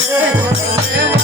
yeah.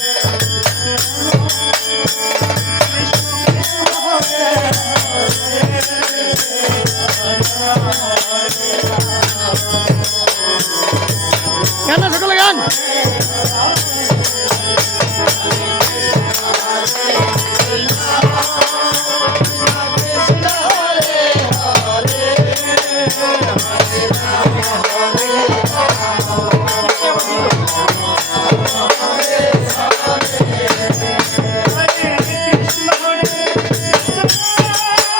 Thank you.